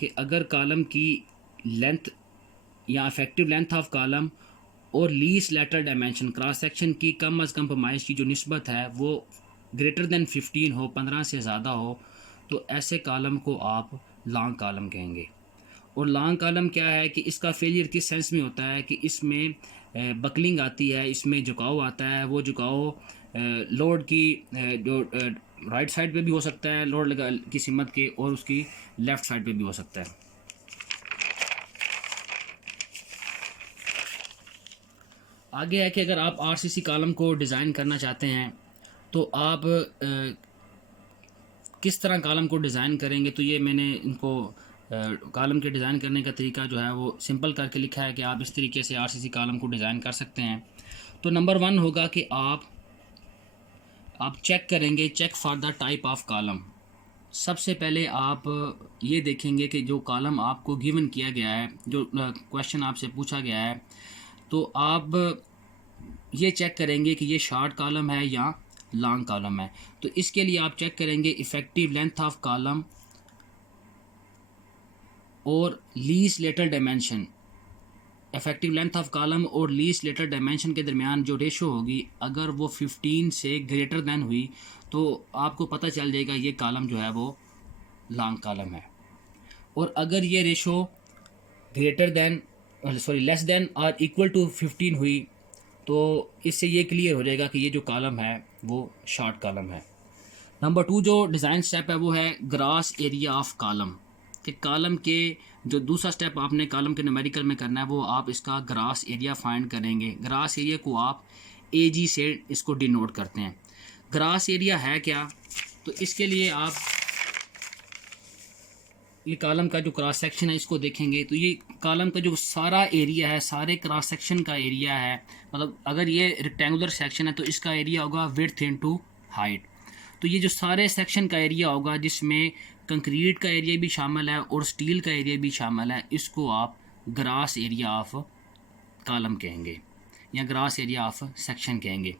कि अगर कॉलम की लेंथ या इफेक्टिव लेंथ ऑफ कॉलम और least lateral dimension cross section की कम अज़ कम पैमाइश की जो निस्बत है वो ग्रेटर दैन 15 हो, 15 से ज़्यादा हो, तो ऐसे कॉलम को आप लॉन्ग कॉलम कहेंगे। और लॉन्ग कॉलम क्या है कि इसका फेलियर किस सेंस में होता है कि इसमें बकलिंग आती है, इसमें झुकाव आता है। वो झुकाव लोड की जो राइट साइड पे भी हो सकता है लोड लगा की सिमत के, और उसकी लेफ़्ट साइड पे भी हो सकता है। आगे है कि अगर आप आरसीसी कॉलम को डिज़ाइन करना चाहते हैं तो आप किस तरह कॉलम को डिज़ाइन करेंगे, तो ये मैंने इनको कॉलम के डिज़ाइन करने का तरीका जो है वो सिंपल करके लिखा है कि आप इस तरीके से आरसीसी कॉलम को डिज़ाइन कर सकते हैं। तो नंबर 1 होगा कि आप चेक करेंगे, check for the type of column. सबसे पहले आप ये देखेंगे कि जो कॉलम आपको गिवन किया गया है, जो क्वेश्चन आपसे पूछा गया है, तो आप ये चेक करेंगे कि ये शॉर्ट कॉलम है या लॉन्ग कॉलम है। तो इसके लिए आप चेक करेंगे इफ़ेक्टिव लेंथ ऑफ कॉलम और least lateral dimension. Effective length of column और लीस्ट लेटरल डायमेंशन के दरमियान जो रेशो होगी, अगर वो 15 से ग्रेटर दैन हुई तो आपको पता चल जाएगा ये कॉलम जो है वो लॉन्ग कॉलम है। और अगर ये ratio greater than less than और इक्वल टू 15 हुई तो इससे ये क्लियर हो जाएगा कि ये जो कॉलम है वो शॉर्ट कॉलम है। नंबर 2 जो डिज़ाइन स्टेप है वो है ग्रास एरिया ऑफ कॉलम। कि कॉलम के जो दूसरा स्टेप आपने कॉलम के न्यूमेरिकल में करना है वो आप इसका ग्रास एरिया फाइंड करेंगे। ग्रास एरिया को आप AG से इसको डिनोट करते हैं। ग्रास एरिया है क्या, तो इसके लिए आप ये कॉलम का जो क्रॉस सेक्शन है इसको देखेंगे। तो ये कॉलम का जो सारा एरिया है, सारे क्रॉस सेक्शन का एरिया है, मतलब अगर ये रेक्टेंगुलर सेक्शन है तो इसका एरिया होगा विड्थ इनटू हाइट। तो ये जो सारे सेक्शन का एरिया होगा जिसमें कंक्रीट का एरिया भी शामिल है और स्टील का एरिया भी शामिल है, इसको आप ग्रास एरिया ऑफ कॉलम कहेंगे या ग्रास एरिया ऑफ सेक्शन कहेंगे।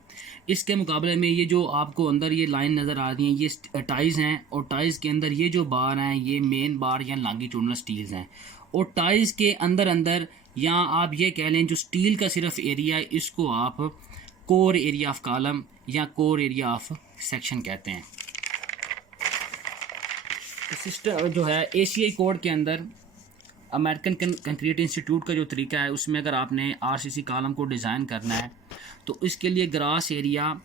इसके मुकाबले में ये जो आपको अंदर ये लाइन नज़र आ रही हैं ये टाइज़ हैं, और टाइज़ के अंदर ये जो बार हैं ये मेन बार या लॉन्गिट्यूडनल स्टील्स हैं। और टाइज़ के अंदर अंदर या आप ये कह लें जो स्टील का सिर्फ एरिया है इसको आप कोर एरिया ऑफ कॉलम या कोर एरिया ऑफ सेक्शन कहते हैं। सिस्टम जो है एशियाई कोड के अंदर अमेरिकन कंक्रीट इंस्टीट्यूट का जो तरीका है उसमें अगर आपने आरसीसी कॉलम को डिज़ाइन करना है तो इसके लिए ग्रास एरिया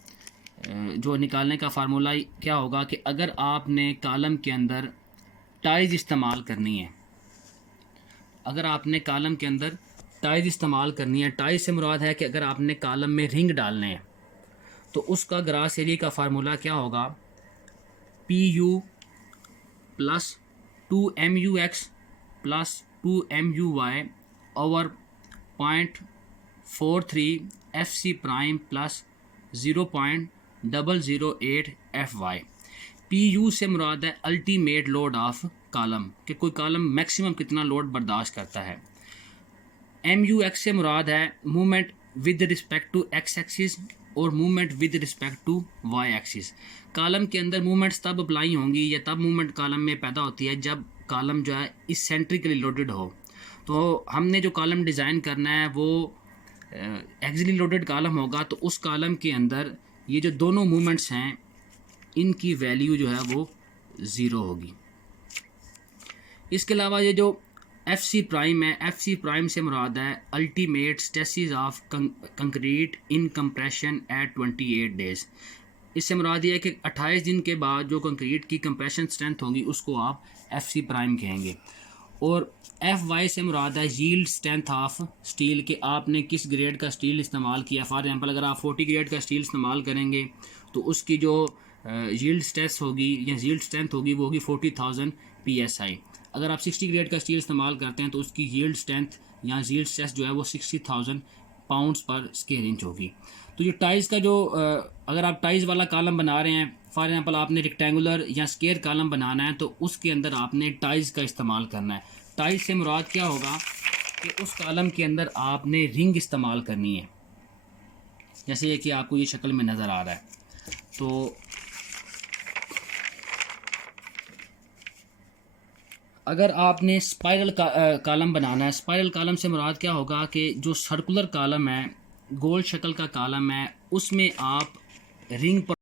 जो निकालने का फार्मूला क्या होगा कि अगर आपने कॉलम के अंदर टाइज इस्तेमाल करनी है, अगर आपने कॉलम के अंदर टाइज इस्तेमाल करनी है, टाइज से मुराद है कि अगर आपने कॉलम में रिंग डालने हैं तो उसका ग्रास एरिया का फार्मूला क्या होगा, PU plus 2MUX plus 2MUY over 0.43 FC prime plus 0.008 FY। PU से मुराद है अल्टीमेट लोड ऑफ कॉलम कि कोई कॉलम मैक्सिमम कितना लोड बर्दाश्त करता है। MUX से मुराद है movement with respect to x axis और movement with respect to y axis. Column के अंदर मूवमेंट्स तब अप्लाई होंगी या तब मूवमेंट कॉलम में पैदा होती है जब कॉलम जो है इसेंट्रिकली लोडेड हो। तो हमने जो कॉलम डिज़ाइन करना है वो एक्सियली लोडेड कॉलम होगा, तो उस कॉलम के अंदर ये जो दोनों मूवमेंट्स हैं इनकी वैल्यू जो है वो 0 होगी। इसके अलावा ये जो FC प्राइम है, FC प्राइम से मुराद है ultimate stresses of concrete in compression at 28 days. इससे मुराद ये है कि 28 दिन के बाद जो कंक्रीट की कंप्रेशन स्ट्रेंथ होगी उसको आप FC प्राइम कहेंगे। और FY से मुराद है यील्ड स्ट्रेंथ ऑफ स्टील कि आपने किस ग्रेड का स्टील इस्तेमाल किया। फॉर एग्जांपल अगर आप 40 ग्रेड का स्टील इस्तेमाल करेंगे तो उसकी जो यील्ड स्ट्रेस होगी या यील्ड स्ट्रेंथ होगी वो होगी 40,000 PSI। अगर आप 60 ग्रेड का स्टील इस्तेमाल करते हैं तो उसकी यील्ड स्ट्रेंथ या यील्ड स्ट्रेस जो है वो 60,000 पाउंड्स पर स्क्वायर इंच होगी। तो ये टाइल्स का जो अगर आप टाइल्स वाला कॉलम बना रहे हैं, फॉर एग्जांपल आपने रेक्टेंगुलर या स्क्वायर कॉलम बनाना है तो उसके अंदर आपने टाइल्स का इस्तेमाल करना है। टाइल्स से मुराद क्या होगा कि उस कॉलम के अंदर आपने रिंग इस्तेमाल करनी है, जैसे ये कि आपको ये शक्ल में नज़र आ रहा है। तो अगर आपने स्पाइरल कॉलम बनाना है, स्पाइरल कॉलम से मुराद क्या होगा कि जो सर्कुलर कॉलम है, गोल शक्ल का कॉलम है, उसमें आप रिंग